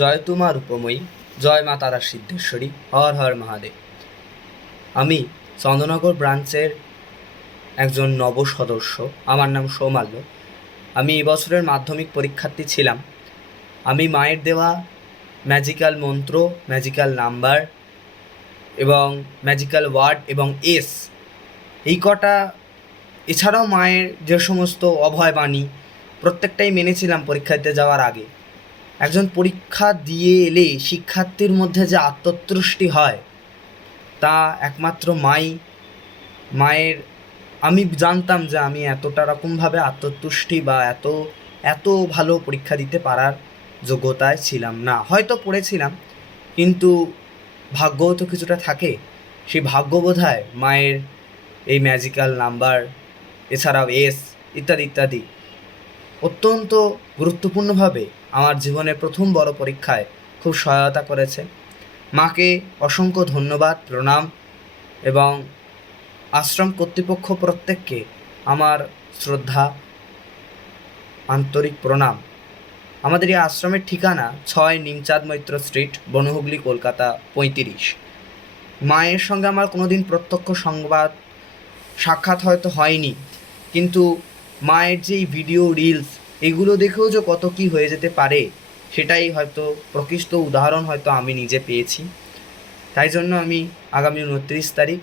জয় তোমার উপময়ী, জয় মা তারা সিদ্ধেশ্বরী, হর হর মহাদেব। আমি চন্দ্রনগর ব্রাঞ্চের একজন নব সদস্য। আমার নাম সৌমাল্য। আমি এবছরের মাধ্যমিক পরীক্ষার্থী ছিলাম। আমি মায়ের দেওয়া ম্যাজিক্যাল মন্ত্র, ম্যাজিক্যাল নাম্বার এবং ম্যাজিক্যাল ওয়ার্ড এবং এই কটা, এছাড়াও মায়ের যে সমস্ত অভয় বাণী প্রত্যেকটাই মেনেছিলাম পরীক্ষা দিতে যাওয়ার আগে। একজন পরীক্ষা দিয়ে এলে শিক্ষার্থীর মধ্যে যে আত্মতুষ্টি হয় তা একমাত্র মায়ের। আমি জানতাম যে আমি এতটা রকমভাবে আত্মতুষ্টি বা এত ভালো পরীক্ষা দিতে পারার যোগ্যতায় ছিলাম না। হয়তো পড়েছিলাম, কিন্তু ভাগ্যও তো কিছুটা থাকে। সেই ভাগ্য বোধহয় মায়ের এই ম্যাজিক্যাল নাম্বার, এছাড়াও ইত্যাদি ইত্যাদি অত্যন্ত গুরুত্বপূর্ণভাবে আমার জীবনের প্রথম বড় পরীক্ষায় খুব সহায়তা করেছে। মাকে অসংখ্য ধন্যবাদ, প্রণাম, এবং আশ্রম কর্তৃপক্ষ প্রত্যেককে আমার শ্রদ্ধা, আন্তরিক প্রণাম। আমাদের এই আশ্রমের ঠিকানা 6 নিমচাঁদ মৈত্র স্ট্রিট, বনহুগলি, কলকাতা 35। মায়ের সঙ্গে আমার কোনোদিন প্রত্যক্ষ সাক্ষাৎ হয়তো হয়নি, কিন্তু মায়ের যে ভিডিও, রিলস, এগুলো দেখেও যে কত কী হয়ে যেতে পারে সেটাই হয়তো প্রকৃষ্ট উদাহরণ হয়তো আমি নিজে পেয়েছি। তাই জন্য আমি আগামী 29 তারিখ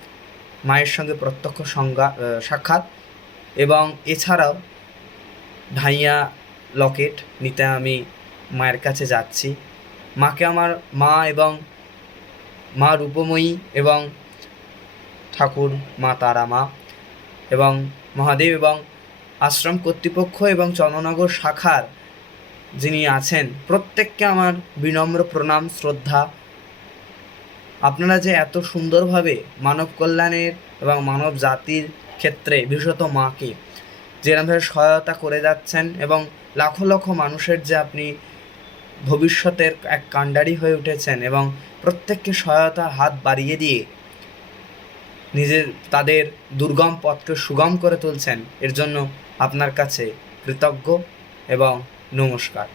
মায়ের সঙ্গে প্রত্যক্ষ সাক্ষাৎ এবং এছাড়াও ঢাইয়া লকেট নিতে আমি মায়ের কাছে যাচ্ছি। মাকে আমার এবং মা রূপময়ী এবং ঠাকুর মা তারা মা এবং মহাদেব এবং আশ্রম কর্তৃপক্ষ এবং চন্দ্রনগর শাখার যিনি আছেন প্রত্যেককে আমার বিনম্র প্রণাম, শ্রদ্ধা। আপনারা যে এত সুন্দরভাবে মানব কল্যাণের এবং মানব জাতির ক্ষেত্রে, বিশেষত মাকে যেরকমভাবে সহায়তা করে যাচ্ছেন এবং লাখো লক্ষ মানুষের যে আপনি ভবিষ্যতের এক কাণ্ডারি হয়ে উঠেছেন এবং প্রত্যেককে সহায়তার হাত বাড়িয়ে দিয়ে তাদের দুর্গম পথকে সুগম করে তুলছেন, এর জন্য আপনার কাছে কৃতজ্ঞ এবং নমস্কার।